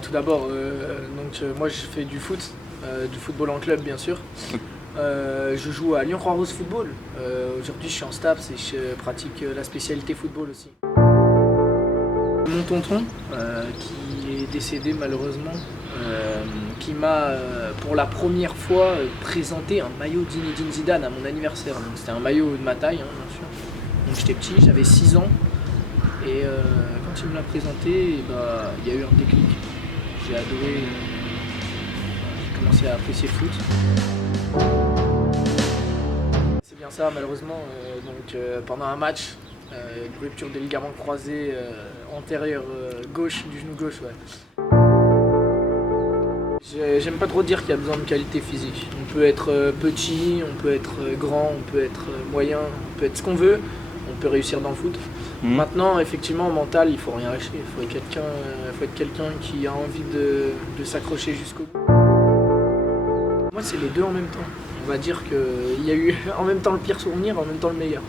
tout d'abord, moi je fais du football en club bien sûr. Je joue à Lyon Croix-Rose Football. Aujourd'hui je suis en STAPS et je pratique la spécialité football aussi. Mon tonton, qui est décédé malheureusement, qui m'a pour la première fois présenté un maillot Zinedine Zidane à mon anniversaire. Donc c'était un maillot de ma taille, hein, bien sûr. Donc j'étais petit, j'avais 6 ans. Et quand il me l'a présenté, il y a eu un déclic. J'ai adoré, j'ai commencé à apprécier le foot. C'est bien ça, malheureusement. Pendant un match, une rupture des ligaments croisés antérieurs gauche, du genou gauche. Ouais. J'aime pas trop dire qu'il y a besoin de qualité physique. On peut être petit, on peut être grand, on peut être moyen, on peut être ce qu'on veut. On peut réussir dans le foot. Maintenant, effectivement, mental, il faut rien lâcher. Il faut être quelqu'un qui a envie de s'accrocher jusqu'au bout. Moi, c'est les deux en même temps. On va dire qu'il y a eu en même temps le pire souvenir, en même temps le meilleur.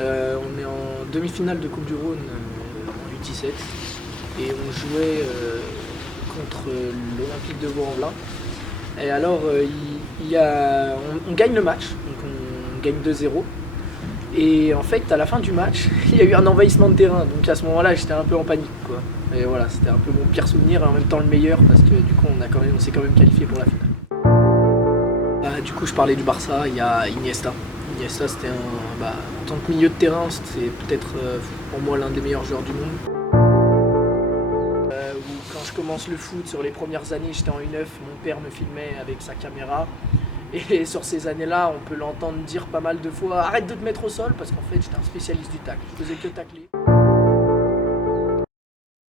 On est en demi-finale de Coupe du Rhône en U17 et on jouait contre l'Olympique de Vaux-en-Velin. Et alors, on gagne le match, donc on gagne 2-0. Et en fait, à la fin du match, il y a eu un envahissement de terrain. Donc à ce moment-là, j'étais un peu en panique, quoi. Et voilà, c'était un peu mon pire souvenir et en même temps le meilleur parce que du coup, on s'est quand même qualifié pour la finale. Du coup, je parlais du Barça. Il y a Iniesta. Iniesta, c'était en tant que milieu de terrain, c'était peut-être pour moi l'un des meilleurs joueurs du monde. Quand je commence le foot, sur les premières années, j'étais en U9. Mon père me filmait avec sa caméra. Et sur ces années-là, on peut l'entendre dire pas mal de fois « Arrête de te mettre au sol » parce qu'en fait, j'étais un spécialiste du tacle. Je faisais que tacler.